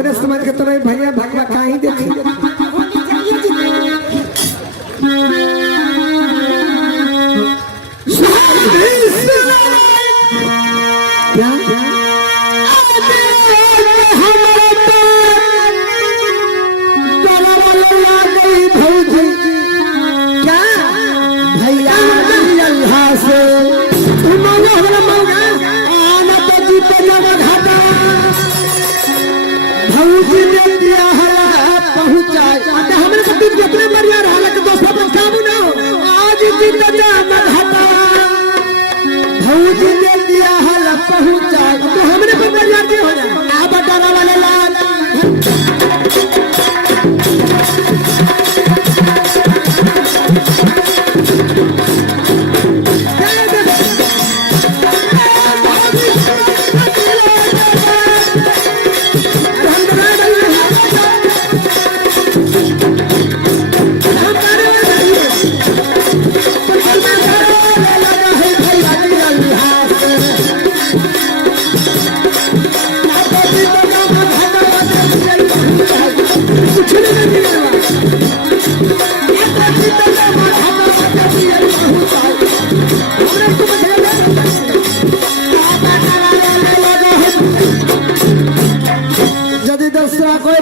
हमरे समझ के तोरे भैया भगवा काहे देखी क्या भैया अल्लाह से भौजी ने दिया पहुंचाए हमरे को दिन जितने बढ़िया रहा कि दोस्तों पर काबू ना हो आज दिन जामत हटा भौजी ने दिया पहुंचाए तो हमरे को बढ़िया क्यों हो जाए आ बटारा वाले लाल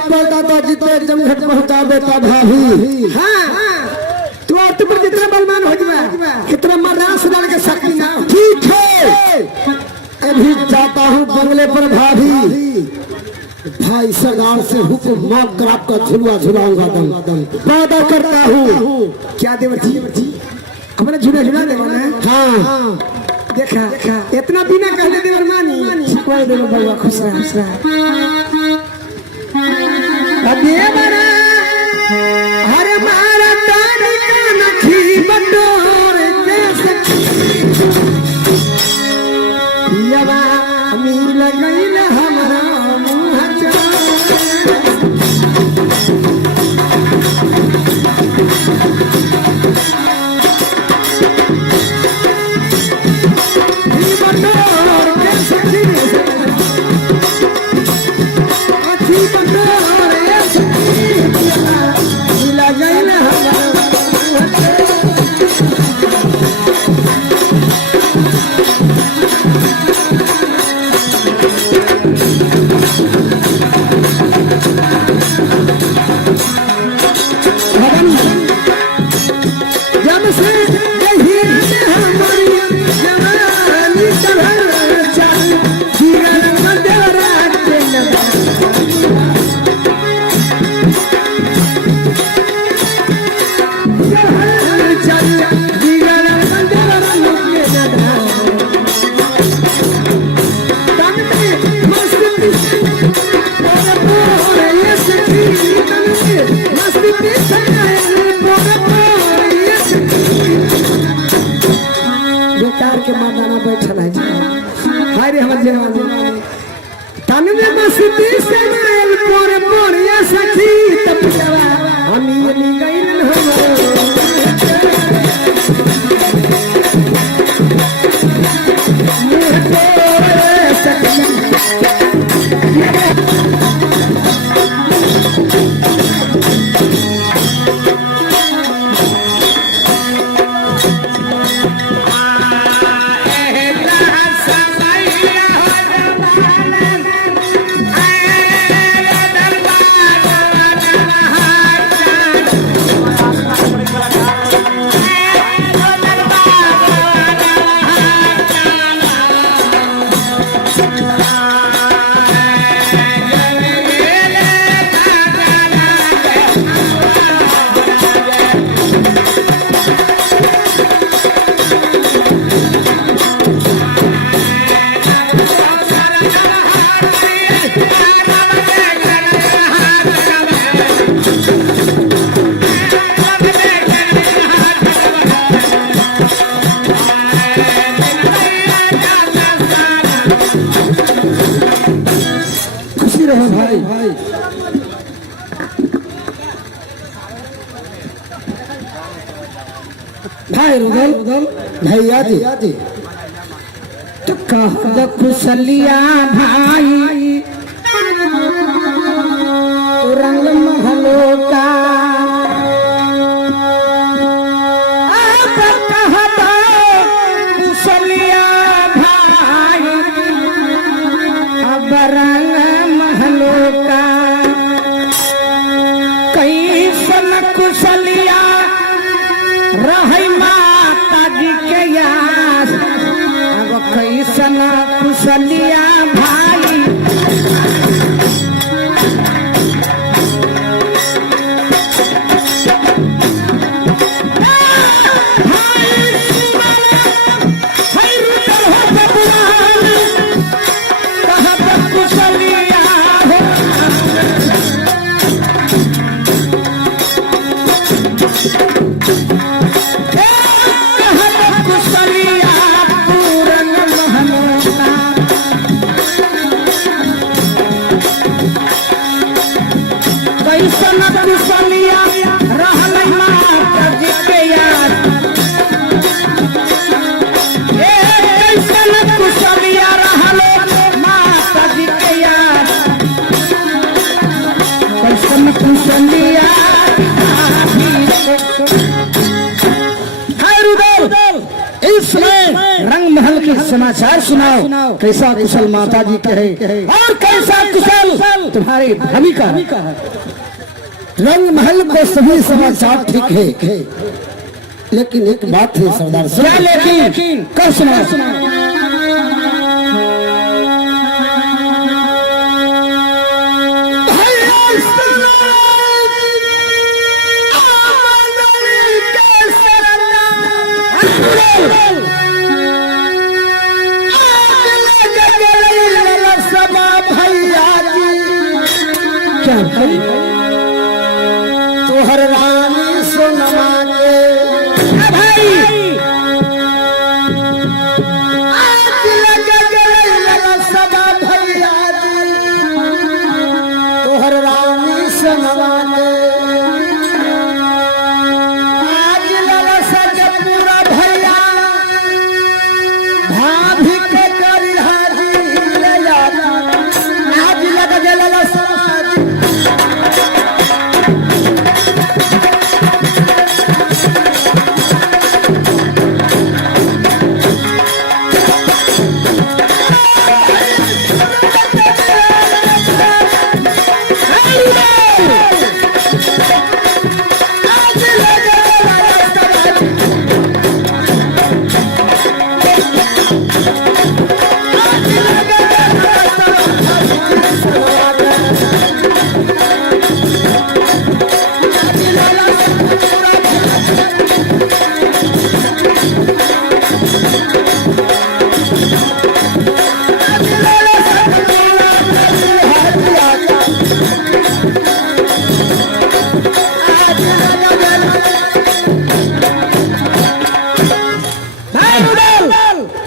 जमघट पहुंचा देता भाभी हाँ तू और पर जितना बलवान हो जाए कितना मर्दास डाल के शक्ति ना ठीक है अभी जाता हूँ बंगले पर भाभी भाई सरदार से हुक्म माफ कर आपका झुलवा झुलाऊंगा दम वादा करता हूँ क्या देवर जी अपने झूला झुला देवर हाँ देखा इतना बिना कहने देवर मानी कोई देवर बउआ खुश रहा देवरा हरे मारा तारी का नखी बटोर देश यवा मिल गइल हमरा मुँह बटोर देश अच्छी बटोर बेकार के मादाना बैठल है हाय रे हमर जवान तन में मस्ती से नाल पोर पोर या सखी तपवा हम ये नी गइल भाई रुदल भैया जी तो कह कुशलिया भाई कैसन कुशलिया रहल माता जी के याद कैसन कुशलिया रहल माता जी के याद कैसन कुशलिया इसमें रंग महल के समाचार सुनाओ कैसा कुशल माता जी के है और कैसा कुशल तुम्हारे भाभी का रंग महल को सभी समाचार ठीक है लेकिन एक बात है सरदार क्या लेकिन कब सुनाओ क्या तोहर रानी सुनमा के भाई आज लग गए सबा भैया जी तोहर रानी सुनमा के आज लग सज पूरा भैया भाभी के करी हाजी आज लग गए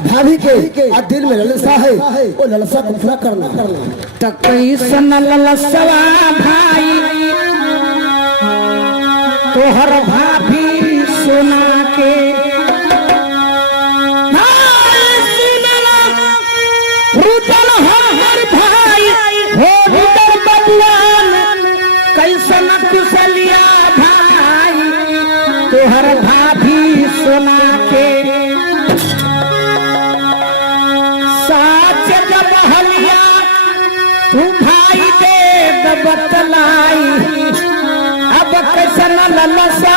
भाभी के दिल में ललसा है वो ललसा को पूरा करना कैसन ललसवा भाई तोहर भाभी सुना के भाई हो बबुआन कैसन कुशलिया भाई तोहर भाभी सुना के तू भाई दे बतलाई अब कैसन ललसा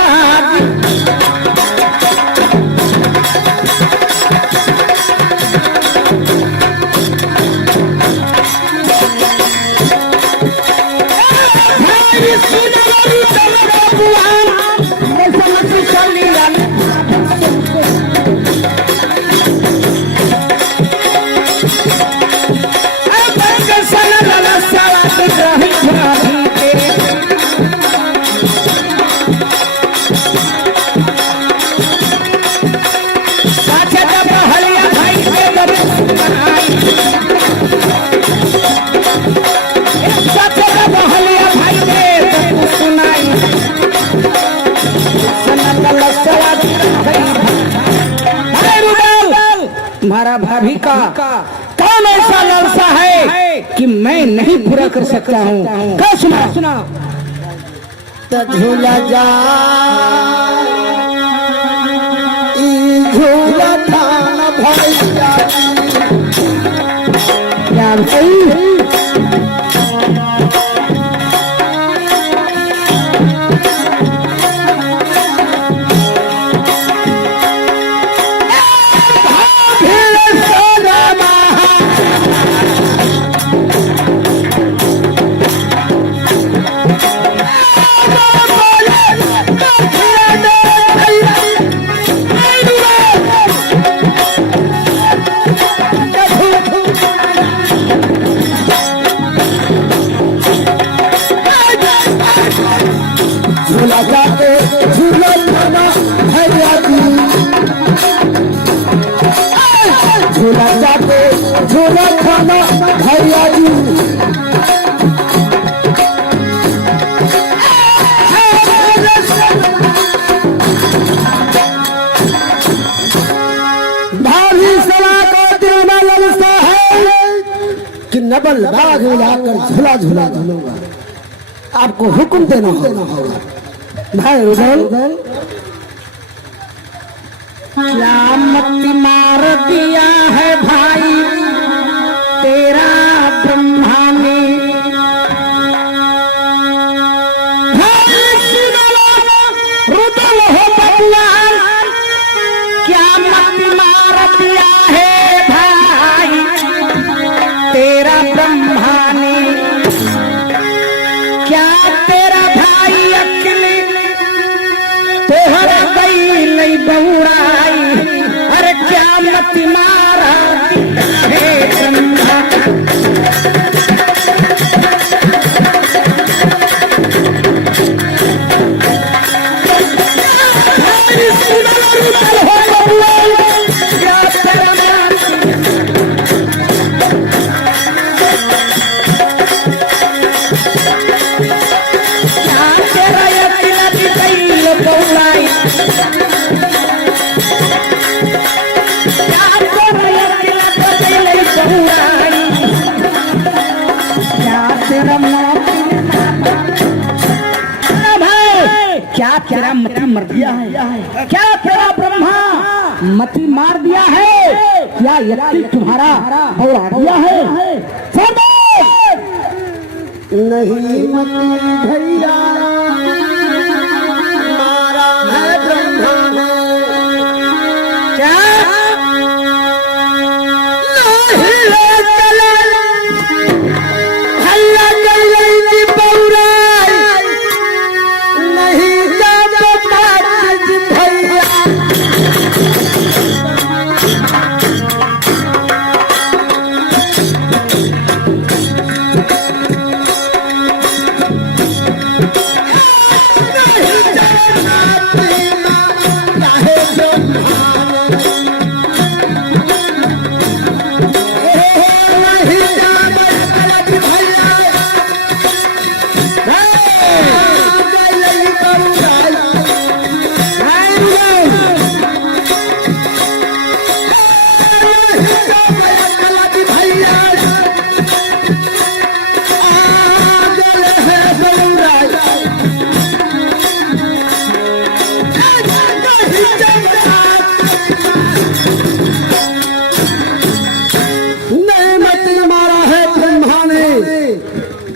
तुम्हारा भाभी का कौन ऐसा लालसा है कि मैं नहीं पूरा कर सकता हूँ क्या सुना झूला जा झूला थान भैया क्या भाई झूला झूला झूलूंगा, आपको हुक्म देना होगा। भाई रुदल, क्या मत मार दिया है भाई तेरा ब्रह्मा ने, रुदल हो भगवान, क्या मत मार दिया है भाई तेरा ब्रह्मा ने, क्या तेरा भाई अकेले तोहरा गई नहीं बहुराई, अरे क्या मत मारा है ब्रह्मा। क्या तेरा मति मर दिया है, क्या तेरा ब्रह्मा मति मार दिया है, क्या यति तुम्हारा बौरा दिया है। नहीं मति भैया मारा है ब्रह्मा ने, क्या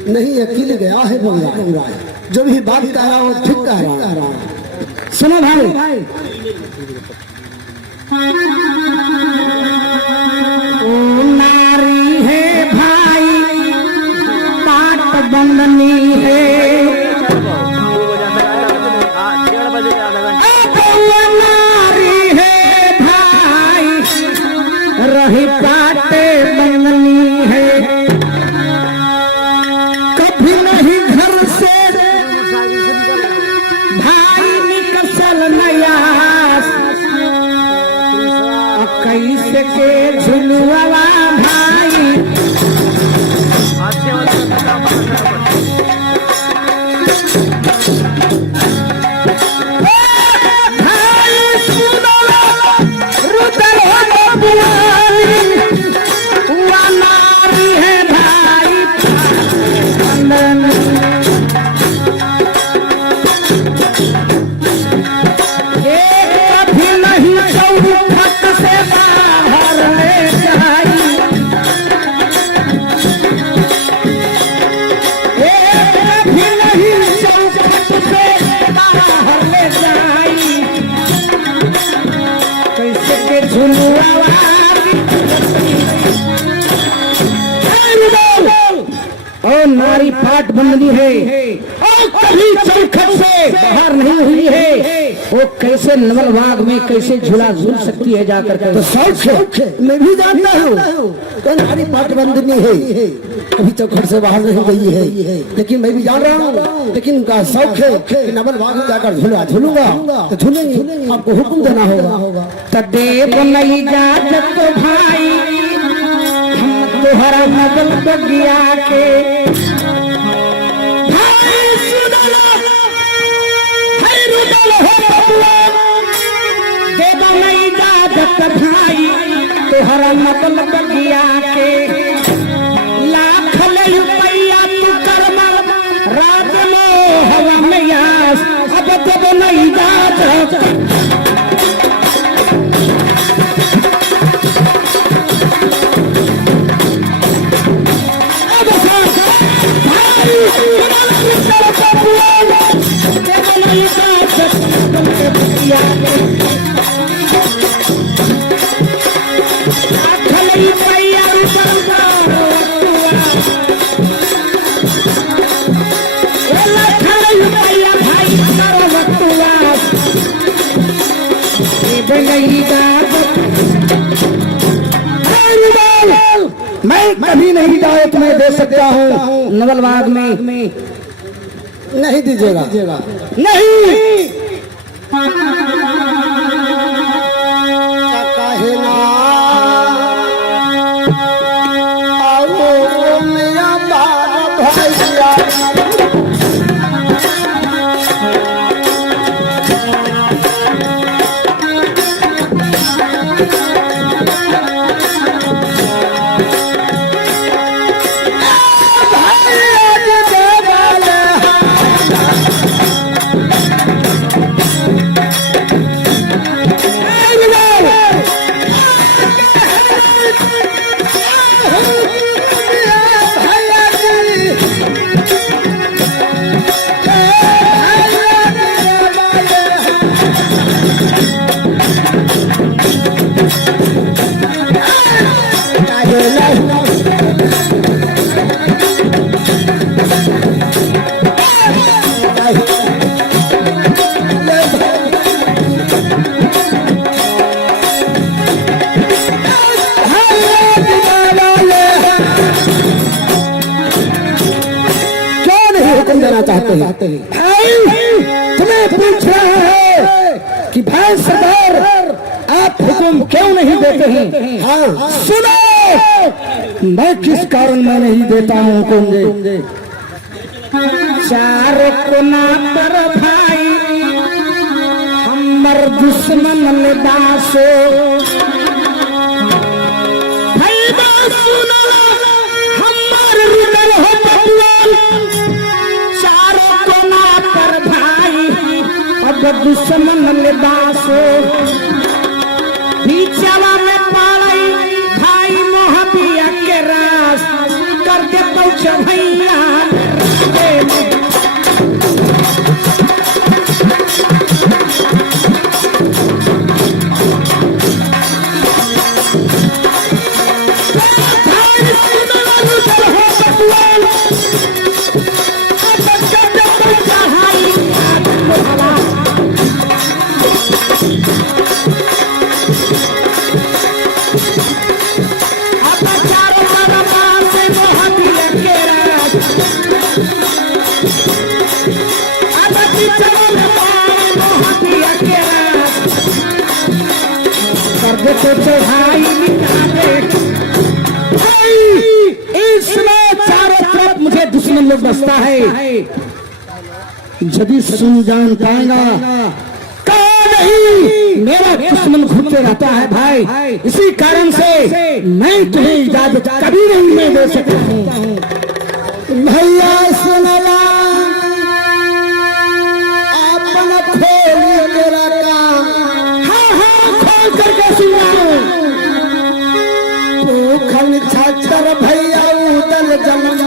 नहीं अकेले गया है बौरा, जो भी बात कह रहा हूँ ठीक कह रहा हूँ। सुनो भाई, नारी है भाई पाट बंदनी है, नारी है भाई रही पाटे बंदनी है, कभी नहीं घर से भाई निकसल नया, कैसे के झुलवा भाई, रुदल हो बुआई, नारी है भाई बंदन, कभी नहीं चौखट से बाहर ले जाई, कभी नहीं चौखट से बाहर ले जाई, कैसे के झुलवा और नारी पाट बंदनी है और कभी चौखट से बाहर नहीं हुई है, वो कैसे नवल बाग में कैसे झूला झूल सकती है जाकर के। तो शौक है, मैं भी जानता हूँ तो नारी पाट बंदनी है, कभी चौखट से बाहर नहीं गई है, लेकिन मैं भी जान रहा हूँ, लेकिन उनका शौक है कि नवल बाग में जाकर झूला झूलूंगा, तो झूलेंगे, आपको हुक्म देना होगा। तदेव नहीं जात तो भाई हम तुहरा नवल बगिया के, देवा नहीं जात भाई तुहरा नवल बगिया के, लाख ले रुपया मैं कभी नहीं हिदायत में दे सकता हूँ नवलबाग में नहीं दीजिएगा नहीं। काहे ना आओ मेरा बाप भैया चाहते हैं। तुम्हें पूछ रहा है कि भाई सरदार आप हुक्म क्यों नहीं देते हैं? हाँ सुनो, मैं किस कारण मैं नहीं देता हूँ हुक्म। चारों कोना पर भाई हमर दुश्मन लिबासो हमर रुदल हो बबुआन चारों कोना पर भाई अब दुश्मन लिबासो बीचवा में पालई भाई मोहबिया के रास कर दे पहुँच भैया तो चढ़ाई इसमें चारों तरफ मुझे दुश्मन लोग बसता है। यदि सुन जान पाएगा कहा नहीं मेरा दुश्मन घूमते रहता है भाई, इसी कारण से मैं तुम्हें इजाजत कभी नहीं मैं दे सकता हूँ। भैया सुनला आपन खोली मेरा काम। हाँ खोल करके सुनाओ। भूखल छाछर भैया उदल जमन